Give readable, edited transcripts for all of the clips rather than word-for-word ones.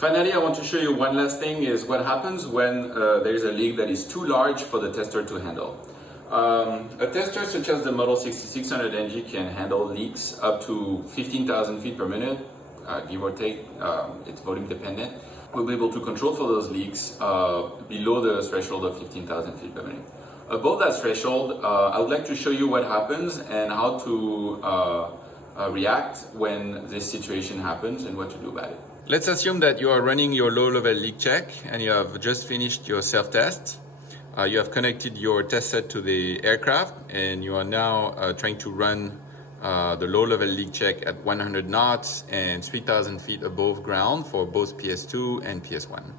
Finally, I want to show you one last thing is what happens when there is a leak that is too large for the tester to handle. A tester such as the Model 6600 NG can handle leaks up to 15,000 feet per minute, give or take, it's volume dependent. We'll be able to control for those leaks below the threshold of 15,000 feet per minute. Above that threshold, I would like to show you what happens and how to react when this situation happens and what to do about it. Let's assume that you are running your low-level leak check and you have just finished your self-test. You have connected your test set to the aircraft and you are now trying to run the low-level leak check at 100 knots and 3,000 feet above ground for both PS2 and PS1.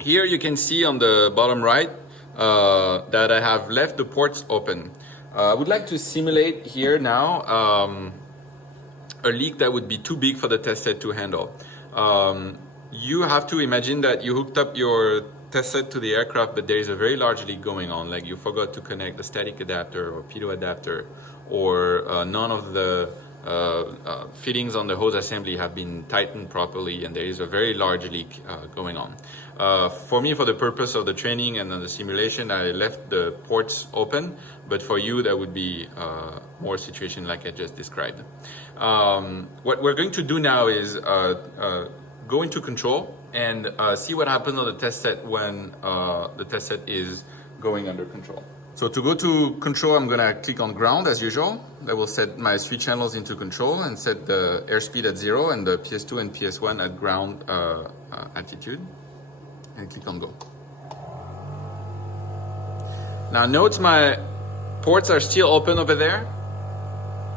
Here you can see on the bottom right that I have left the ports open. I would like to simulate here now a leak that would be too big for the test set to handle. You have to imagine that you hooked up your test set to the aircraft, but there is a very large leak going on, like you forgot to connect the static adapter or Pitot adapter, or none of the fittings on the hose assembly have been tightened properly, and there is a very large leak going on. For me, for the purpose of the training and the simulation, I left the ports open, but for you, that would be more situation like I just described. What we're going to do now is go into control and see what happens on the test set when the test set is going under control. So to go to control, I'm gonna click on ground as usual. That will set my 3 channels into control and set the airspeed at 0 and the PS2 and PS1 at ground altitude. And click on go. Now note my ports are still open over there.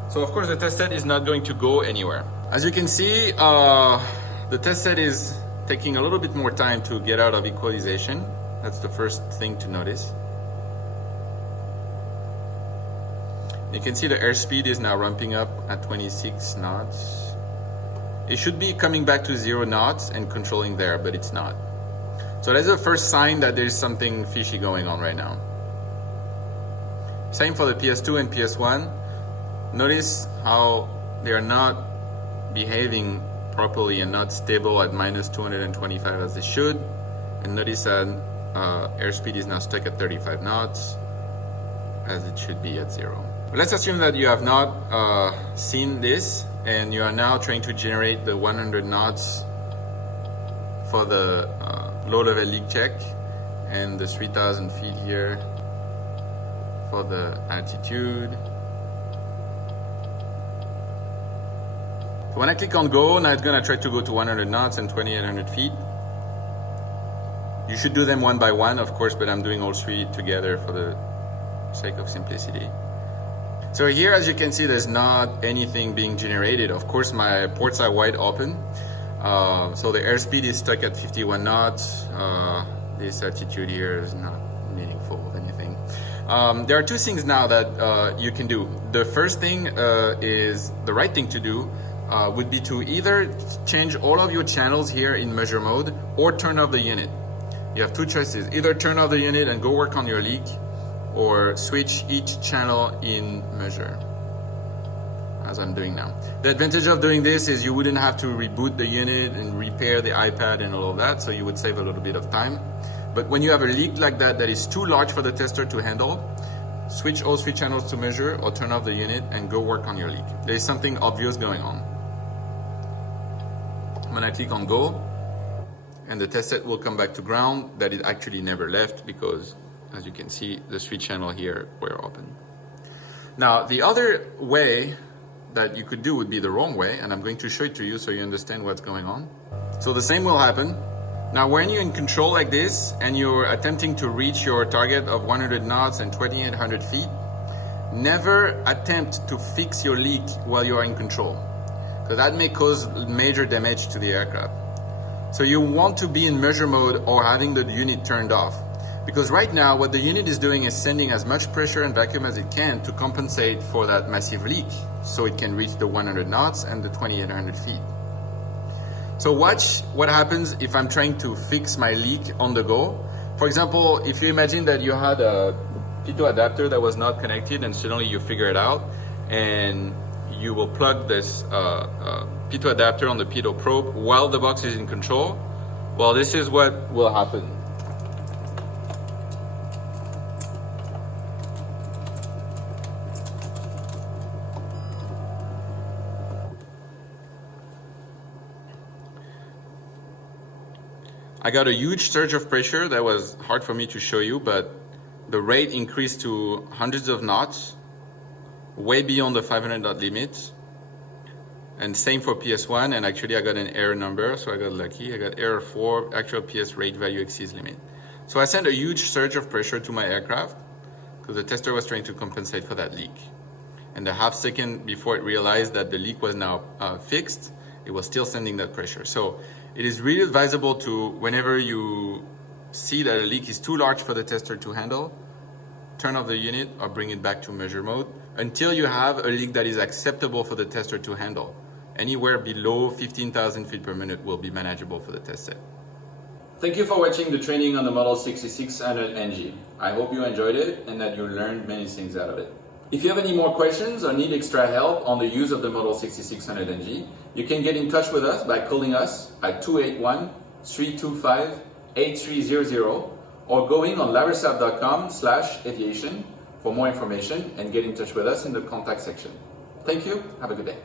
So of course the test set is not going to go anywhere. As you can see, the test set is taking a little bit more time to get out of equalization. That's the first thing to notice. You can see the airspeed is now ramping up at 26 knots. It should be coming back to 0 knots and controlling there, but it's not. So that's the first sign that there's something fishy going on right now. Same for the PS2 and PS1. Notice how they are not behaving properly and not stable at minus 225 as they should. And notice that airspeed is now stuck at 35 knots as it should be at 0. Let's assume that you have not seen this and you are now trying to generate the 100 knots for the low-level leak check and the 3,000 feet here for the altitude. So when I click on go, now it's gonna try to go to 100 knots and 2,800 feet. You should do them one by one, of course, but I'm doing all 3 together for the sake of simplicity. So here, as you can see, there's not anything being generated. Of course, my ports are wide open. So the airspeed is stuck at 51 knots. This altitude here is not meaningful of anything. There are 2 things now that you can do. The first thing is the right thing to do would be to either change all of your channels here in measure mode or turn off the unit. You have 2 choices. Either turn off the unit and go work on your leak, or switch each channel in measure, as I'm doing now. The advantage of doing this is you wouldn't have to reboot the unit and repair the iPad and all of that, so you would save a little bit of time. But when you have a leak like that that is too large for the tester to handle, switch all 3 channels to measure or turn off the unit and go work on your leak. There is something obvious going on. When I click on go, and the test set will come back to ground, that it actually never left because, as you can see, the 3 channels here were open. Now, the other way that you could do would be the wrong way, and I'm going to show it to you so you understand what's going on. So the same will happen. Now, when you're in control like this, and you're attempting to reach your target of 100 knots and 2,800 feet, never attempt to fix your leak while you are in control, because that may cause major damage to the aircraft. So you want to be in measure mode or having the unit turned off. Because right now, what the unit is doing is sending as much pressure and vacuum as it can to compensate for that massive leak, so it can reach the 100 knots and the 2,800 feet. So watch what happens if I'm trying to fix my leak on the go. For example, if you imagine that you had a Pitot adapter that was not connected and suddenly you figure it out, and you will plug this Pitot adapter on the Pitot probe while the box is in control. Well, this is what will happen. I got a huge surge of pressure that was hard for me to show you, but the rate increased to hundreds of knots, way beyond the 500 knot limit. And same for PS1, and actually I got an error number, so I got lucky. I got error 4, actual PS rate value exceeds limit. So I sent a huge surge of pressure to my aircraft because the tester was trying to compensate for that leak. And a half second before it realized that the leak was now fixed, it was still sending that pressure. So it is really advisable to, whenever you see that a leak is too large for the tester to handle, turn off the unit or bring it back to measure mode until you have a leak that is acceptable for the tester to handle. Anywhere below 15,000 feet per minute will be manageable for the test set. Thank you for watching the training on the Model 6600 NG. I hope you enjoyed it and that you learned many things out of it. If you have any more questions or need extra help on the use of the Model 6600 NG, you can get in touch with us by calling us at 281-325-8300 or going on laversab.com/aviation for more information and get in touch with us in the contact section. Thank you. Have a good day.